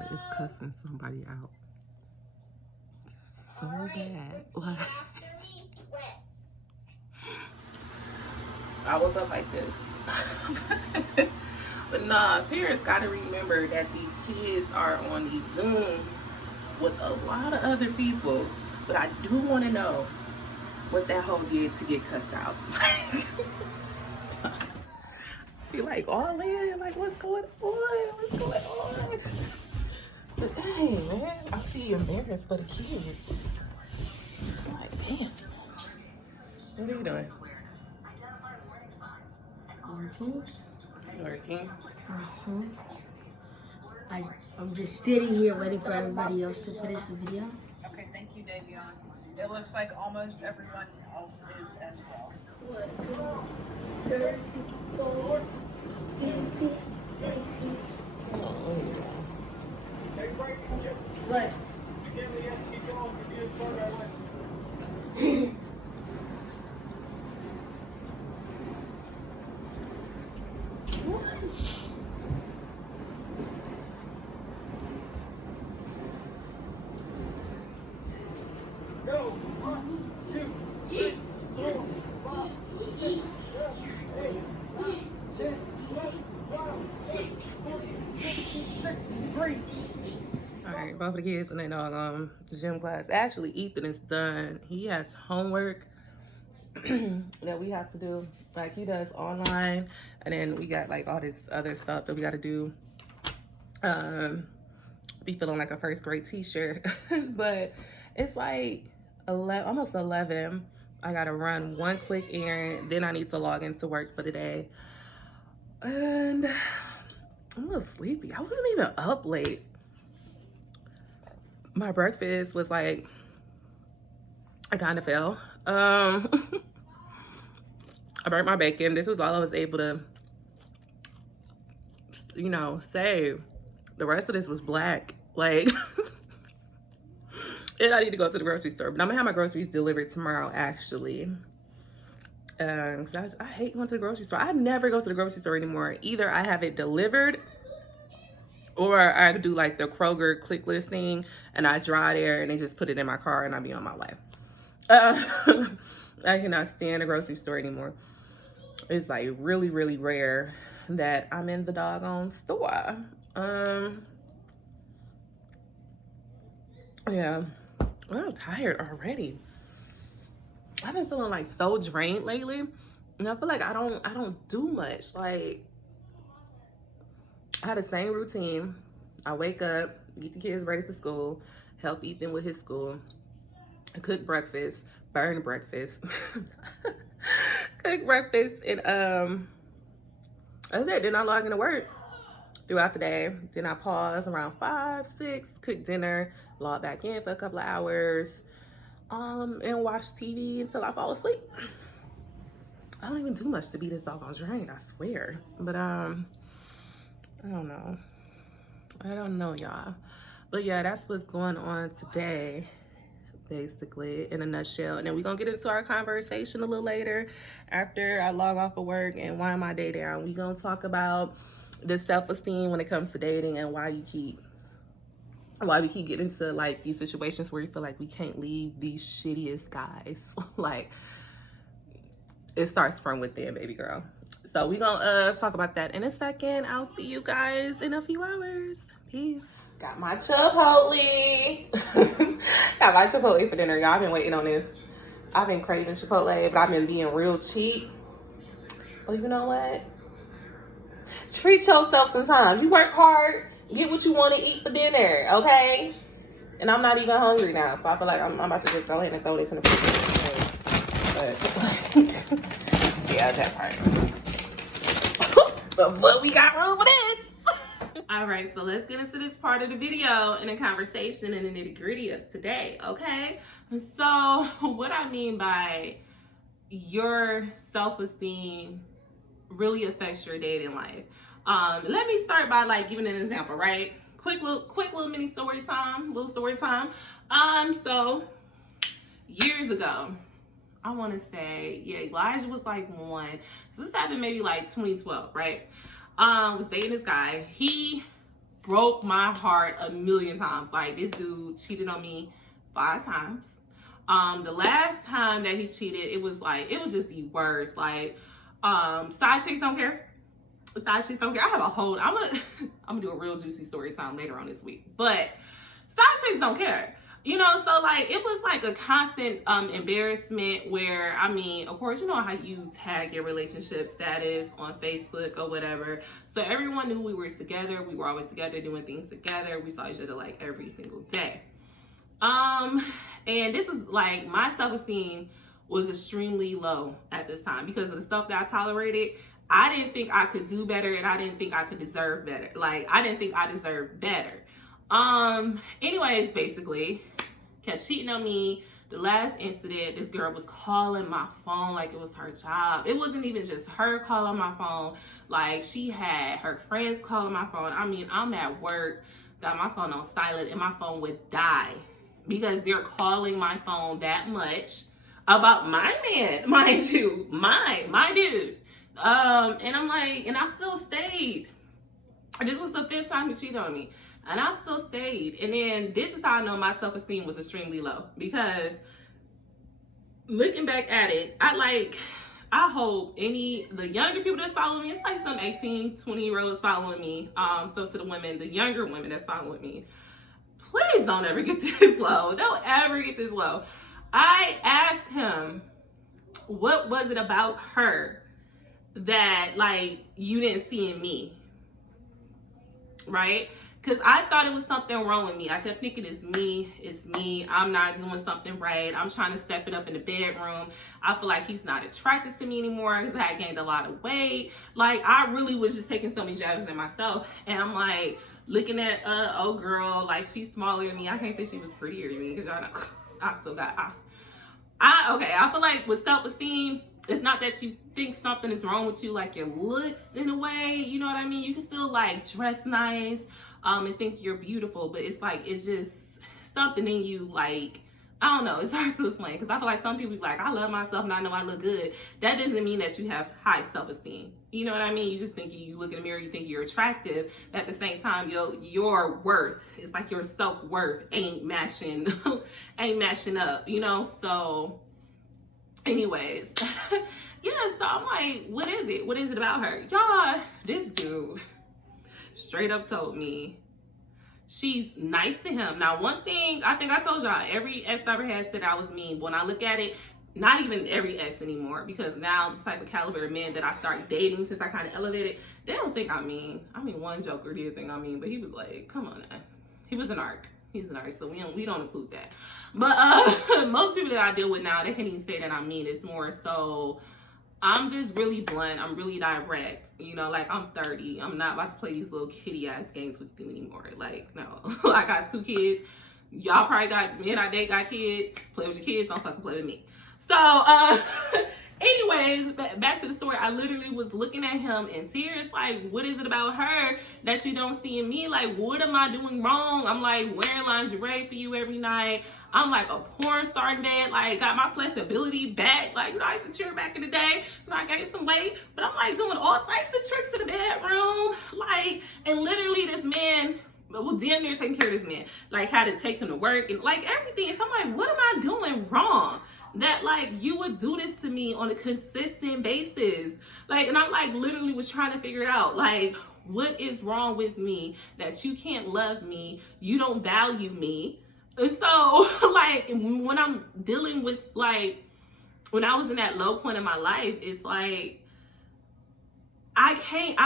Layla is cussing somebody out so bad. Like, I woke up like this. But nah, parents gotta remember that these kids are on these Zooms with a lot of other people. But I do want to know what that hoe did to get cussed out. Be like all in, like what's going on? What's going on? But dang, man, I feel embarrassed for the kids. I'm like, damn. What are you doing? Working. Working. I'm just sitting here waiting for everybody else to finish the video. Okay, thank you, Davion. It looks like almost everyone else is as well. 30, 40, 50, 60. What? Go! 1, 2, 3, 4, 5, 6, 7, 8, 9, 10, 11, 12, 13, 14, 15, 16, 3. All right, both of the kids in their gym class. Actually, Ethan is done. He has homework that we have to do. Like, he does online, and then we got like all this other stuff that we got to do. Be feeling like a first grade t-shirt. But it's like 11, almost 11. I gotta run one quick errand, then I need to log into work for the day. And I'm a little sleepy. I wasn't even up late. My breakfast was like, I kind of fell. I burnt my bacon. This was all I was able to, you know, save. The rest of this was black. Like, and I need to go to the grocery store. But I'm gonna have my groceries delivered tomorrow, actually. I hate going to the grocery store. I never go to the grocery store anymore. Either I have it delivered, or I do like the Kroger click list thing, and I drive there and they just put it in my car and I be on my way. I cannot stand the grocery store anymore. It's like really, really rare that I'm in the doggone store. Yeah, I'm tired already. I've been feeling like so drained lately, and I feel like I don't do much. Like, I had the same routine. I wake up, get the kids ready for school, help Ethan with his school, cook breakfast, burn breakfast, cook breakfast, and that's it. Then I log into work throughout the day. Then I pause around 5, 6, cook dinner, log back in for a couple of hours, and watch TV until I fall asleep. I don't even do much to be this doggone drained, I swear. But I don't know. I don't know, y'all. But yeah, that's what's going on today, basically, in a nutshell. And then we're gonna get into our conversation a little later after I log off of work and wind my day down. We're gonna talk about the self-esteem when it comes to dating and why we keep getting into like these situations where you feel like we can't leave these shittiest guys. Like, it starts from within, baby girl. So we're gonna talk about that in a second. I'll see you guys in a few hours. Peace. Got my Chipotle. Got my Chipotle for dinner, y'all. I've been waiting on this. I've been craving Chipotle, but I've been being real cheap. Well, you know what? Treat yourself sometimes. You work hard, get what you want to eat for dinner, okay? And I'm not even hungry now, so I feel like I'm about to just go ahead and throw this in the fridge. But yeah, that part. but we got room for this. All right, so let's get into this part of the video and the conversation and the nitty-gritty of today, okay? So what I mean by your self-esteem really affects your dating life. Let me start by like giving an example, right? Quick little mini story time, so years ago, I want to say, yeah, Elijah was like 1. So this happened maybe like 2012, right? Was dating this guy. He broke my heart a million times. Like, this dude cheated on me 5 times. The last time that he cheated, it was just the worst. Like, side chicks don't care. Side chicks don't care. I have a whole, I'm gonna do a real juicy story time later on this week. But side chicks don't care. You know, so like it was like a constant embarrassment where, I mean, of course, you know how you tag your relationship status on Facebook or whatever. So everyone knew we were together. We were always together doing things together. We saw each other like every single day. And this is like, my self-esteem was extremely low at this time because of the stuff that I tolerated. I didn't think I could do better, and I didn't think I could deserve better. Like, I didn't think I deserved better. Anyways, basically, kept cheating on me. The last incident, this girl was calling my phone like it was her job. It wasn't even just her calling my phone. Like, she had her friends calling my phone. I mean, I'm at work, got my phone on silent, and my phone would die because they're calling my phone that much about my man, mind you, my dude. And I'm like, and I still stayed. This was the 5th time he cheated on me. And I still stayed. And then this is how I know my self-esteem was extremely low. Because looking back at it, I hope the younger people that's following me, it's like some 18, 20-year-olds following me. So to the women, the younger women that's following me, please don't ever get this low. Don't ever get this low. I asked him, what was it about her that like you didn't see in me? Right? Because I thought it was something wrong with me. I kept thinking it's me, I'm not doing something right, I'm trying to step it up in the bedroom. I feel like he's not attracted to me anymore because I had gained a lot of weight. Like, I really was just taking so many jabs at myself. And I'm like, looking at, oh girl, like she's smaller than me. I can't say she was prettier than me because y'all know, I still got, okay, I feel like with self-esteem, it's not that you think something is wrong with you, like your looks in a way, you know what I mean? You can still like dress nice, and think you're beautiful, but it's like, it's just something in you, like, I don't know, it's hard to explain, because I feel like some people be like, I love myself and I know I look good. That doesn't mean that you have high self-esteem. You know what I mean? You just think, you look in the mirror, you think you're attractive, but at the same time, your worth, it's like your self-worth ain't matching up, you know? So anyways, yeah, so I'm like, what is it? What is it about her? Y'all, this dude straight up told me she's nice to him. Now, one thing, I think I told y'all, every ex I ever had said I was mean. But when I look at it, not even every ex anymore, because now the type of caliber of men that I start dating since I kind of elevated, they don't think I'm mean. I mean, one joker did think I'm mean, but he was like, come on now. He was an arc. He's an arc, so we don't include that. But most people that I deal with now, they can't even say that I'm mean. It's more so, I'm just really blunt. I'm really direct. You know, like, I'm 30. I'm not about to play these little kitty ass games with you anymore. Like, no. I got 2 kids. Y'all probably got, men I date got kids. Play with your kids. Don't fucking play with me. So, anyways, back to the story. I literally was looking at him in tears. Like, what is it about her that you don't see in me? Like, what am I doing wrong? I'm like wearing lingerie for you every night. I'm like a porn star in bed. Like, got my flexibility back. Like, you know, I used to cheer back in the day. You know, I gained some weight. But I'm like doing all types of tricks in the bedroom. Like, and literally this man, well, damn near taking care of this man. Like, had to take him to work and like everything. So I'm like, what am I doing wrong? That like you would do this to me on a consistent basis. Like, and I'm like literally was trying to figure it out. Like, what is wrong with me that you can't love me? You don't value me. And so like when I'm dealing with, like, when I was in that low point in my life, it's like I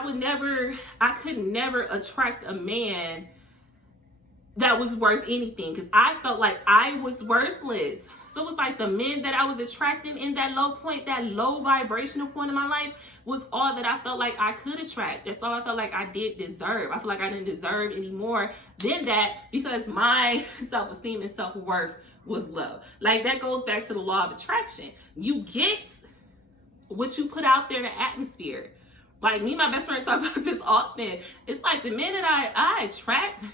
could never attract a man that was worth anything, because I felt like I was worthless. So it's like the men that I was attracting in that low point, that low vibrational point in my life, was all that I felt like I could attract. That's all I felt like I did deserve. I feel like I didn't deserve any more than that because my self-esteem and self-worth was low. Like, that goes back to the law of attraction. You get what you put out there in the atmosphere. Like, me and my best friend talk about this often. It's like the men that I attract.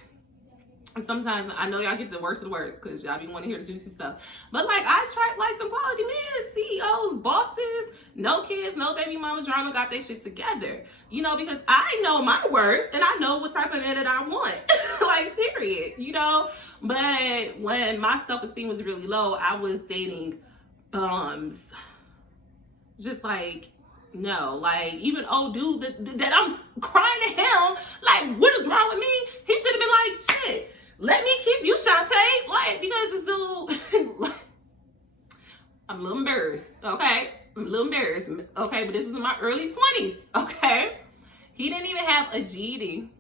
And sometimes I know y'all get the worst of the worst because y'all be wanting to hear the juicy stuff. But like, I attract like some quality men, CEOs, bosses, No kids, no baby mama drama, got their shit together. You know, because I know my worth and I know what type of man that I want. Like, period, you know? But when my self-esteem was really low, I was dating bums. Just like, no, like, even old dude that I'm crying to him, like, what is wrong with me? He should have been like, shit, let me keep you, Shante. Like, because this dude, I'm a little embarrassed, okay? I'm a little embarrassed, okay? But this was in my early 20s, okay? He didn't even have a GED.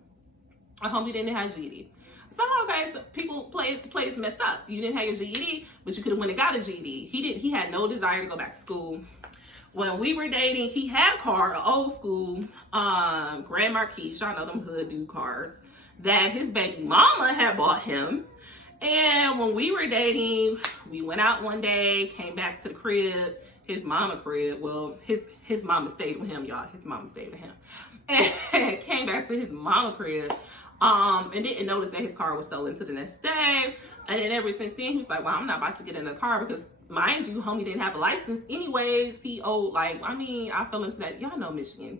I hope he didn't have a GED. So, okay, so people plays messed up. You didn't have your GED, but you could have went and got a GED. He had no desire to go back to school. When we were dating, he had a car, an old school Grand Marquis, y'all know them hood dude cars, that his baby mama had bought him. And when we were dating, we went out one day, came back to the crib, his mama crib. Well, his mama stayed with him, y'all. His mama stayed with him. And came back to his mama crib. And didn't notice that his car was stolen until the next day. And then ever since then, he was like, well, I'm not about to get in the car because, mind you, homie didn't have a license anyways. He owed, like, I mean, I fell into that. Y'all know Michigan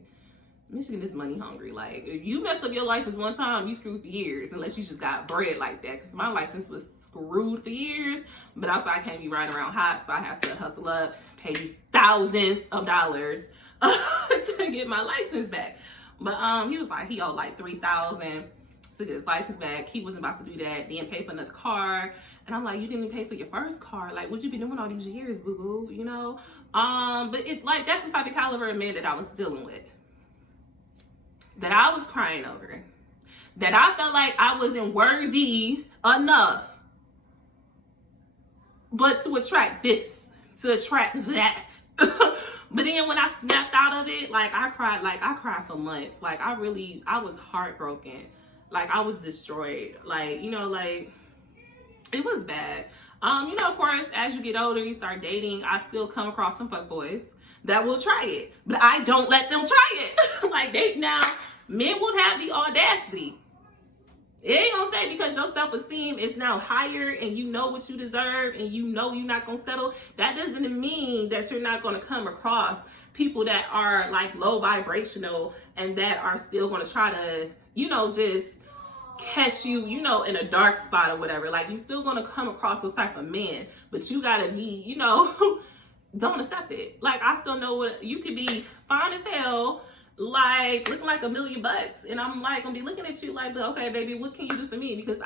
is money hungry. Like, if you mess up your license one time, you screwed for years, unless you just got bread like that. Because my license was screwed for years. But also, I can't be riding around hot, so I have to hustle up, pay these thousands of dollars to get my license back. But he was like, he owed like $3,000 to get his license back. He wasn't about to do that. Then pay for another car. And I'm like, you didn't even pay for your first car. Like, what you been doing all these years, boo-boo? You know? But it, like, that's the type of caliber of man that I was dealing with. That I was crying over. That I felt like I wasn't worthy enough. But to attract this. To attract that. But then when I snapped out of it, like, I cried for months. Like, I was heartbroken. Like, I was destroyed. Like, you know, like, it was bad. You know, of course, as you get older, you start dating. I still come across some fuckboys that will try it. But I don't let them try it. Like, now, men will have the audacity. It ain't gonna say because your self-esteem is now higher and you know what you deserve and you know you're not gonna settle. That doesn't mean that you're not gonna come across people that are like low vibrational and that are still gonna try to, you know, just catch you, you know, in a dark spot or whatever. Like, you still gonna come across those type of men, but you gotta be, you know, don't accept it. Like, I still know what you could be fine as hell, like looking like $1 million, and I'm like gonna be looking at you like, okay, baby, what can you do for me? Because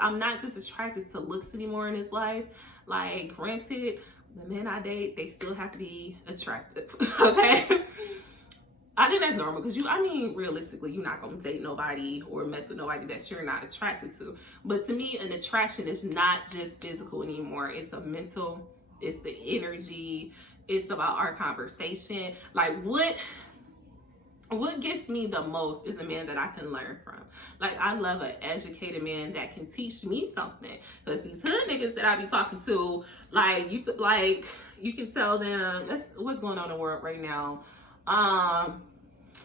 I'm not just attracted to looks anymore in this life. Like, granted, the men I date, they still have to be attractive. Okay, I think that's normal because realistically, you're not gonna date nobody or mess with nobody that you're not attracted to. But to me, an attraction is not just physical anymore. It's a mental, it's the energy, it's about our conversation. Like, what gets me the most is a man that I can learn from. Like, I love an educated man that can teach me something. Because these hood niggas that I be talking to, like, you can tell them, what's going on in the world right now.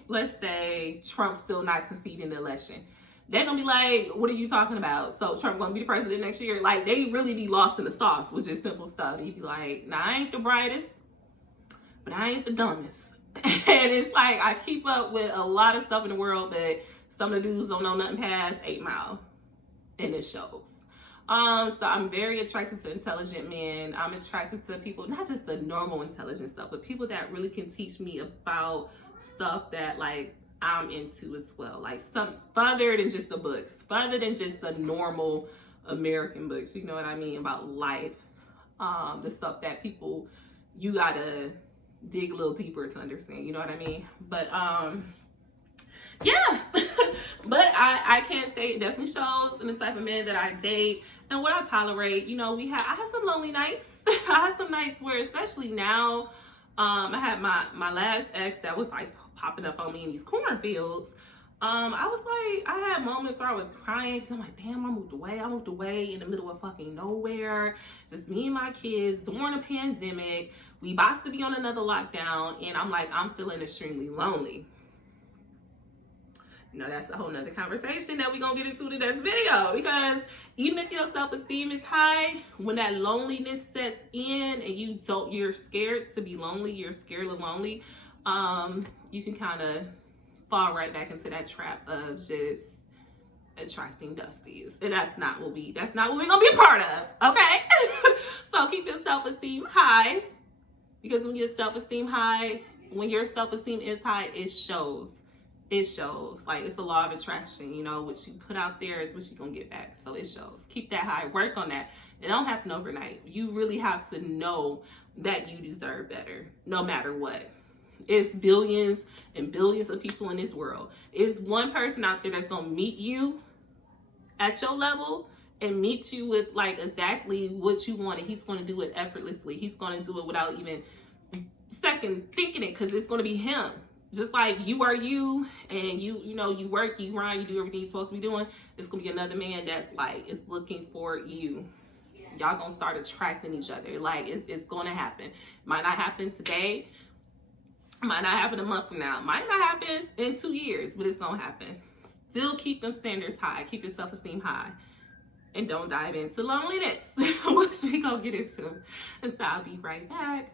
Let's say Trump's still not conceding the election. They're gonna be like, what are you talking about? So Trump gonna be the president next year? Like, they really be lost in the sauce, which is simple stuff. And you be like, nah, I ain't the brightest, but I ain't the dumbest. And it's like, I keep up with a lot of stuff in the world, but some of the dudes don't know nothing past 8 Mile. And it shows. So I'm very attracted to intelligent men. I'm attracted to people, not just the normal intelligent stuff, but people that really can teach me about stuff that, like, I'm into as well. Like, some further than just the books, further than just the normal American books, you know what I mean, about life. The stuff that people, you gotta dig a little deeper to understand, you know what I mean? But yeah. But I can't say, it definitely shows in the type of men that I date and what I tolerate. You know, I have some lonely nights. I have some nights where, especially now, I had my last ex that was like popping up on me in these cornfields. I had moments where I was crying because I'm like, damn, I moved away in the middle of fucking nowhere, just me and my kids during a pandemic. We about to be on another lockdown, and I'm like, I'm feeling extremely lonely. No, that's a whole nother conversation that we're gonna get into in the next video, because even if your self-esteem is high, when that loneliness sets in and you're scared to be lonely, you're scared of lonely, you can kind of fall right back into that trap of just attracting dusties, and that's not what we're gonna be a part of, okay? So keep your self-esteem high, because when your self-esteem is high, it shows. Like, it's the law of attraction, you know, what you put out there is what you're gonna get back. So it shows. Keep that high, work on that. It don't happen overnight. You really have to know that you deserve better, no matter what. It's billions and billions of people in this world. It's one person out there that's gonna meet you at your level and meet you with like exactly what you want, and he's gonna do it effortlessly. He's gonna do it without even second thinking it, because it's gonna be him. Just like you are you, and you know, you work, you grind, you do everything you're supposed to be doing. It's gonna be another man that's like, is looking for you. Y'all gonna start attracting each other. Like, it's gonna happen. Might not happen today, might not happen a month from now, might not happen in 2 years, but it's gonna happen. Still keep them standards high, keep your self-esteem high, and don't dive into loneliness, which we gonna get into. And so I'll be right back.